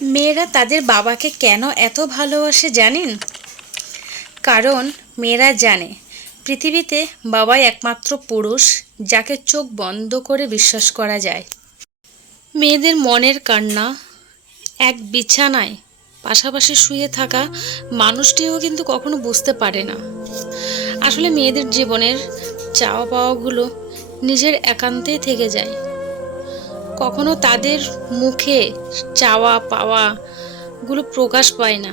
মেয়েরা তাদের বাবাকে কেন এত ভালোবাসে জানেন? কারণ মেয়েরা জানে পৃথিবীতে বাবাই একমাত্র পুরুষ যাকে চোখ বন্ধ করে বিশ্বাস করা যায়। মেয়েদের মনের কান্না এক বিছানায় পাশাপাশি শুয়ে থাকা মানুষটিও কিন্তু কখনো বুঝতে পারে না। আসলে মেয়েদের জীবনের চাওয়া পাওয়াগুলো নিজের একান্তেই থেকে যায়। কখনো তাদের মুখে চাওয়া পাওয়াগুলো প্রকাশ পায় না।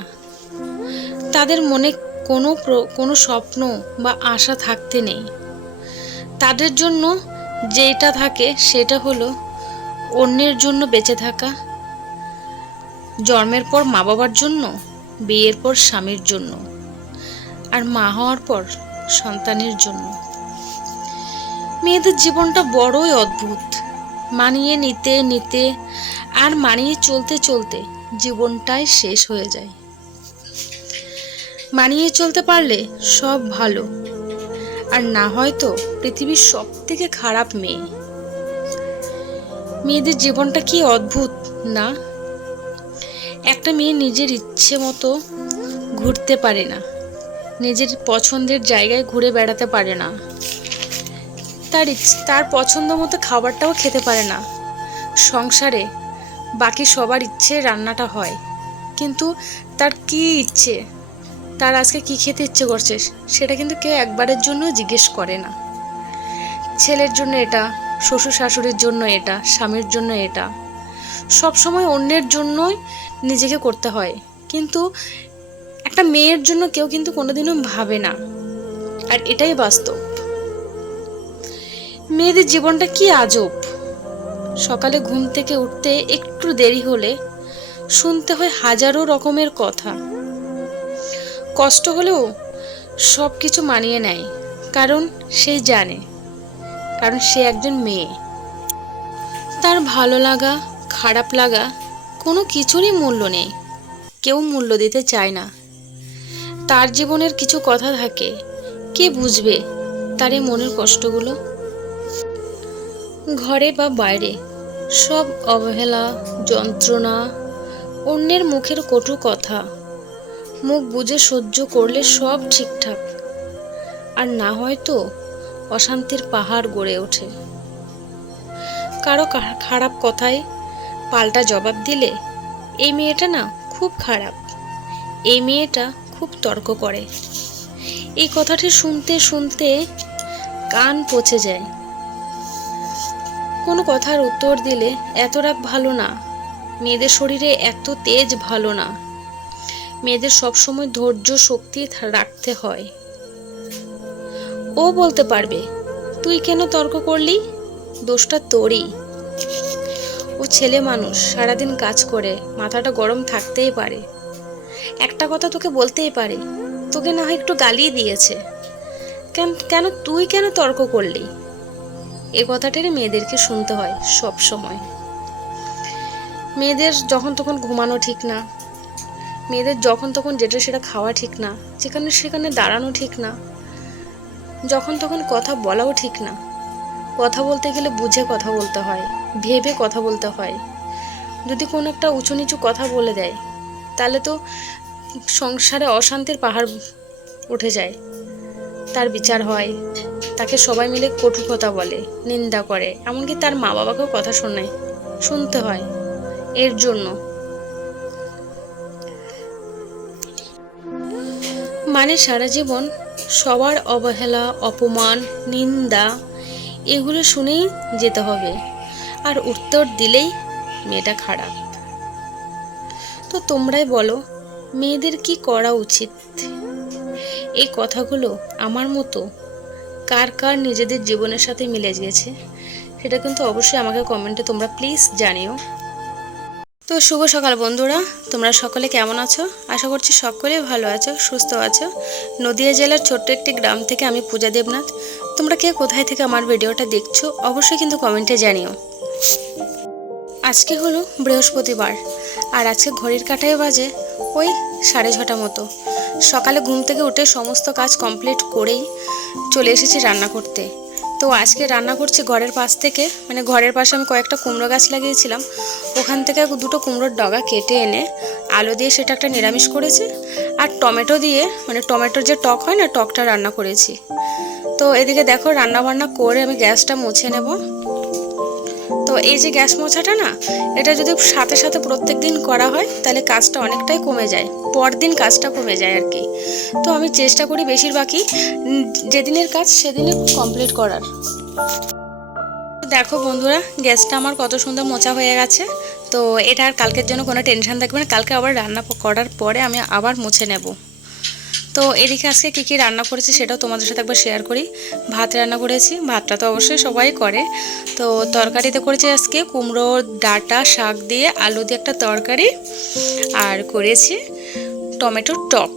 তাদের মনে কোনো স্বপ্ন বা আশা থাকতে নেই। তাদের জন্য যেটা থাকে সেটা হলো অন্যের জন্য বেঁচে থাকা, জন্মের পর মা বাবার জন্য, বিয়ের পর স্বামীর জন্য, আর মা হওয়ার পর সন্তানের জন্য। মেয়েদের জীবনটা বড়ই অদ্ভুত। মানিয়ে নিতে নিতে আর মানিয়ে চলতে চলতে জীবনটাই শেষ হয়ে যায়। মানিয়ে চলতে পারলে সব ভালো, আর না হয়তো পৃথিবীর সব থেকে খারাপ মেয়ে। মেয়েদের জীবনটা কি অদ্ভুত না? একটা মেয়ে নিজের ইচ্ছে মতো ঘুরতে পারে না, নিজের পছন্দের জায়গায় ঘুরে বেড়াতে পারে না, তার পছন্দ মতো খাবারটাও খেতে পারে না। সংসারে বাকি সবার ইচ্ছে রান্নাটা হয়, কিন্তু তার কি ইচ্ছে, তার আজকে কি খেতে ইচ্ছে করছে সেটা কিন্তু কেউ একবারের জন্য জিজ্ঞেস করে না। ছেলের জন্য এটা, শ্বশুর শাশুড়ির জন্য এটা, স্বামীর জন্য এটা, সব সময় অন্যের জন্যই নিজেকে করতে হয়, কিন্তু একটা মেয়ের জন্য কেউ কিন্তু কোনোদিনও ভাবে না। আর এটাই বাস্তব। মেয়েদের জীবনটা কি আজব। সকালে ঘুম থেকে উঠতে একটু দেরি হলে শুনতে হয় হাজারো রকমের কথা। কষ্ট হলেও সব কিছু মানিয়ে নেয়, কারণ সে জানে, কারণ সে একজন মেয়ে। তার ভালো লাগা খারাপ লাগা কোনো কিছুরই মূল্য নেই, কেউ মূল্য দিতে চায় না। তার জীবনের কিছু কথা থাকে, কে বুঝবে তার এই মনের কষ্টগুলো? ঘরে বা বাইরে সব অবহেলা, যন্ত্রণা, অন্যের মুখের কটু কথা মুখ বুজে সহ্য করলে সব ঠিকঠাক, আর না হয়তো অশান্তির পাহাড় গড়ে ওঠে। কারো খারাপ কথায় পাল্টা জবাব দিলে এই মেয়েটা না খুব খারাপ, এই মেয়েটা খুব তর্ক করে, এই কথাটি শুনতে শুনতে কান পচে যায়। কোনো কথার উত্তর দিলে এত রাগ ভালো না, মেয়েদের শরীরে এত তেজ ভালো না। মেয়েদের সবসময় ধৈর্য শক্তি রাখতে হয়। ও বলতে পারবে তুই কেন তর্ক করলি, দোষটা তোরই। ও ছেলে মানুষ, সারাদিন কাজ করে, মাথাটা গরম থাকতেই পারে, একটা কথা তোকে বলতেই পারে, তোকে না হয় একটু গালিয়ে দিয়েছে, কেন তুই কেন তর্ক করলি? এই কথাটাই মেয়েদেরকে শুনতে হয় সব সময়। মেয়েদের যখন তখন ঘুমানো ঠিক না, মেয়েদের যখন তখন যেটা সেটা খাওয়া ঠিক না, যেখানে সেখানে দাঁড়ানো ঠিক না, যখন তখন কথা বলাও ঠিক না। কথা বলতে গেলে বুঝে কথা বলতে হয়, ভেবে কথা বলতে হয়। যদি কোনো একটা উঁচু নিচু কথা বলে দেয় তাহলে তো সংসারে অশান্তির পাহাড় উঠে যায়, তার বিচার হয়, তাকে সবাই মিলে কটু কথা বলে, নিন্দা করে, এমনকি তার মা বাবাকেও কথা শুনতে হয়। এর জন্য মানে সারা জীবন সবার অবহেলা, অপমান, নিন্দা এগুলো শুনেই যেতে হবে, আর উত্তর দিলেই মেয়েটা খারাপ। তো তোমরাই বলো মেয়েদের কি করা উচিত? এই কথাগুলো আমার মতো কার কার নিজেদের জীবনের সাথে মিলে গিয়েছে সেটা কিন্তু অবশ্যই আমাকে কমেন্টে তোমরা প্লিজ জানিও। তো শুভ সকাল বন্ধুরা, তোমরা সকলে কেমন আছো? আশা করছি সকলেই ভালো আছো, সুস্থ আছো। নদিয়া জেলার ছোট্ট একটি গ্রাম থেকে আমি পূজা দেবনাথ। তোমরা কে কোথায় থেকে আমার ভিডিওটা দেখছো অবশ্যই কিন্তু কমেন্টে জানিও। আজকে হলো বৃহস্পতিবার, আর আজকে ঘড়ির কাঁটায় বাজে ওই 6:30 মতো। সকালে ঘুম থেকে উঠে সমস্ত কাজ কমপ্লিট করেই চলে এসেছি রান্না করতে। তো তো আজকে রান্না করছি ঘরের পাশ থেকে, মানে ঘরের পাশে আমি কয়েকটা কুমড়ো গাছ লাগিয়েছিলাম, ওখান থেকে দুটো কুমড়োর ডগা কেটে এনে আলু দিয়ে সেটা একটা নিরামিষ করেছি, আর টমেটো দিয়ে মানে টমেটোর যে টক হয় না, টকটা রান্না করেছি। তো এদিকে দেখো রান্না বান্না করে আমি গ্যাসটা মুছে নেব। তো এই যে গ্যাস মোছাটা না, এটা যদি সাথে সাথে প্রত্যেক দিন করা হয় তাহলে কাজটা অনেকটাই কমে যায়, পরদিন কাজটা কমে যায় আর কি। তো আমি চেষ্টা করি বেশিরভাগই যেদিনের কাজ সেদিনই কমপ্লিট করার। দেখো বন্ধুরা, গ্যাসটা আমার কত সুন্দর মোছা হয়ে গেছে। তো এটা আর কালকের জন্য কোনো টেনশন থাকবে না, কালকে আবার রান্না করার পরে আমি আবার মুছে নেব। তো এদিকে আজকে কী কী রান্না করেছি সেটাও তোমাদের সাথে একবার শেয়ার করি। ভাত রান্না করেছি, ভাতটা তো অবশ্যই সবাই করে। তো তরকারিতে করেছি আজকে কুমড়ো ডাঁটা শাক দিয়ে আলু দিয়ে একটা তরকারি, আর করেছি টমেটোর টক।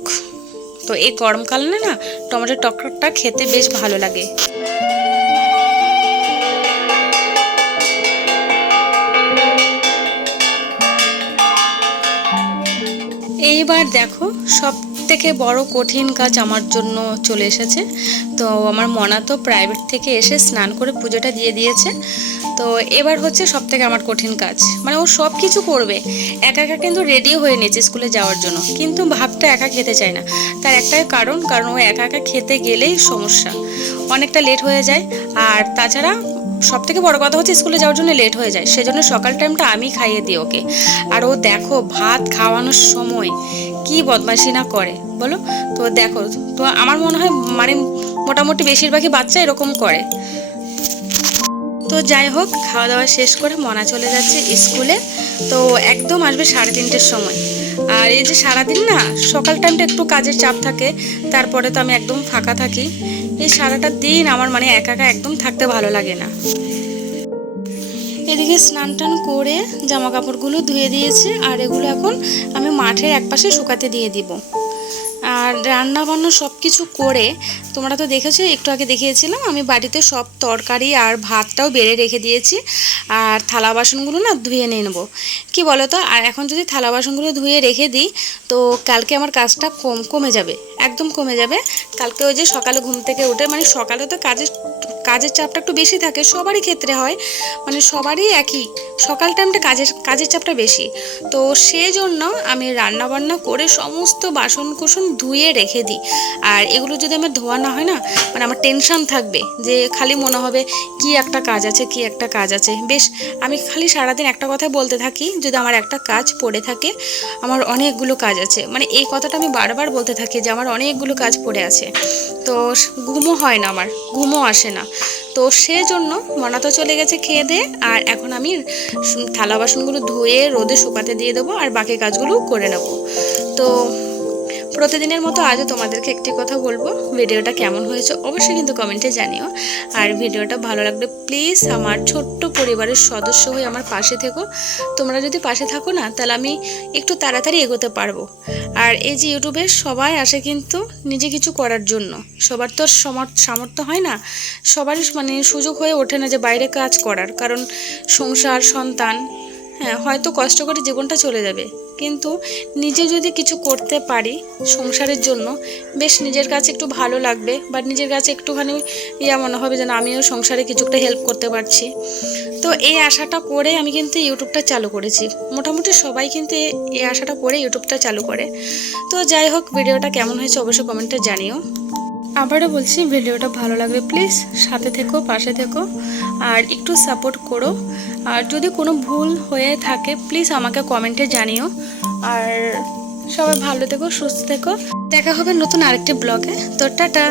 তো এই গরমকালে না টমেটোর টকটা খেতে বেশ ভালো লাগে। এইবার দেখো সব থেকে বড় কঠিন কাজ আমার জন্য চলে এসেছে। তো আমার মনা তো প্রাইভেট থেকে এসে স্নান করে পুজোটা দিয়ে দিয়েছে। তো এবার হচ্ছে সব থেকে আমার কঠিন কাজ, মানে ও সব কিছু করবে একা একা, কিন্তু রেডি হয়ে নিয়েছে স্কুলে যাওয়ার জন্য, কিন্তু ভাতটা একা খেতে চায় না। তার একটাই কারণ ও একা একা খেতে গেলেই সমস্যা, অনেকটা লেট হয়ে যায়। আর তাছাড়া সব থেকে বড় কথা হচ্ছে স্কুলে যাওয়ার জন্য লেট হয়ে যায়, সেজন্য সকাল টাইমটা আমি খাইয়ে দিই ওকে। আর ও দেখো ভাত খাওয়ানোর সময় কি বদমাইশি না করে বলো। তো দেখো, তো আমার মনে হয় মানে মোটামুটি বেশিরভাগই বাচ্চা এরকম করে। তো যাই হোক, খাওয়া দাওয়া শেষ করে মনা চলে যাচ্ছে স্কুলে। তো একদম আসবে 3:30-র সময়। আর এই যে সারাদিন না সকাল টাইমটা একটু কাজের চাপ থাকে, তারপরে তো আমি একদম ফাঁকা থাকি। এই সারাটা দিন আমার মানে একা একা একদম থাকতে ভালো লাগে না। এদিকে স্নান টান করে জামা কাপড়গুলো ধুয়ে দিয়েছি, আর এগুলো এখন আমি মাঠের একপাশে শুকাতে দিয়ে দিব। আর রান্না বান্না সব কিছু করে তোমরা তো দেখেছো, একটু আগে দেখিয়েছিলাম আমি বাড়িতে সব তরকারি আর ভাতটাও বেড়ে রেখে দিয়েছি। আর থালা বাসনগুলো না ধুয়ে নিয়ে নেবো, কী বলো তো। আর এখন যদি থালা বাসনগুলো ধুয়ে রেখে দিই তো কালকে আমার কাজটা কমে যাবে, একদম কমে যাবে। কালকে ওই যে সকালে ঘুম থেকে উঠে, মানে সকালে তো কাজের চাপটা একটু বেশি থাকে, সবারই ক্ষেত্রে হয়, মানে সবারই একই, সকাল টাইমটা কাজের চাপটা বেশি। তো সেজন্য আমি রান্না বান্না করে সমস্ত বাসন কুসন ধুয়ে রেখে দিই। আর এগুলো যদি আমার ধোয়া না হয় না, মানে আমার টেনশন থাকবে, যে খালি মনে হবে কি একটা কাজ আছে, কি একটা কাজ আছে। বেশ আমি খালি সারাদিন একটা কথাই বলতে থাকি, যদি আমার একটা কাজ পড়ে থাকে, আমার অনেকগুলো কাজ আছে, মানে এই কথাটা আমি বারবার বলতে থাকি যে আমার অনেকগুলো কাজ পড়ে আছে। তো ঘুমও হয় না, আমার ঘুমও আসে না। তো সেজন্য মনা তো চলে গেছে খেয়ে দিয়ে, আর এখন আমি থালা বাসনগুলো ধুয়ে রোদে শুকাতে দিয়ে দেবো, আর বাকি কাজগুলো করে নেব। তো প্রতিদিনের মতো আজও তোমাদেরকে একটি কথা বলবো, ভিডিওটা কেমন হয়েছে অবশ্যই কিন্তু কমেন্টে জানিও। আর ভিডিওটা ভালো লাগলে প্লিজ আমার ছোট্ট পরিবারের সদস্য হয়ে আমার পাশে থেকো। তোমরা যদি পাশে থাকো না, তাহলে আমি একটু তাড়াতাড়ি এগোতে পারবো। আর এই যে ইউটিউবে সবাই আসে কিন্তু নিজে কিছু করার জন্য, সবার তো সামর্থ্য হয় না, সবারই মানে সুযোগ হয়ে ওঠে না যে বাইরে কাজ করার, কারণ সংসার সন্তান, হ্যাঁ হয়তো কষ্ট করে জীবনটা চলে যাবে, কিন্তু নিজে যদি কিছু করতে পারি সংসারের জন্য, বেশ নিজের কাছে একটু ভালো লাগবে, বা নিজের কাছে একটুখানি মনে হবে যেন আমিও সংসারে কিছুটা হেল্প করতে পারছি। তো এই আশাটা করে আমি কিন্তু ইউটিউবটা চালু করেছি, মোটামুটি সবাই কিন্তু এই আশাটা করে ইউটিউবটা চালু করে। তো যাই হোক, ভিডিওটা কেমন হয়েছে অবশ্যই কমেন্টে জানিও। আবারও বলছি, ভিডিওটা ভালো লাগবে প্লিজ সাথে থেকো, পাশে থেকো, আর একটু সাপোর্ট করো। আর যদি কোনো ভুল হয়ে থাকে প্লিজ আমাকে কমেন্টে জানিও। আর সবাই ভালো থেকো, সুস্থ থেকো, দেখা হবে নতুন আরেকটি ব্লগে। তো টাটা।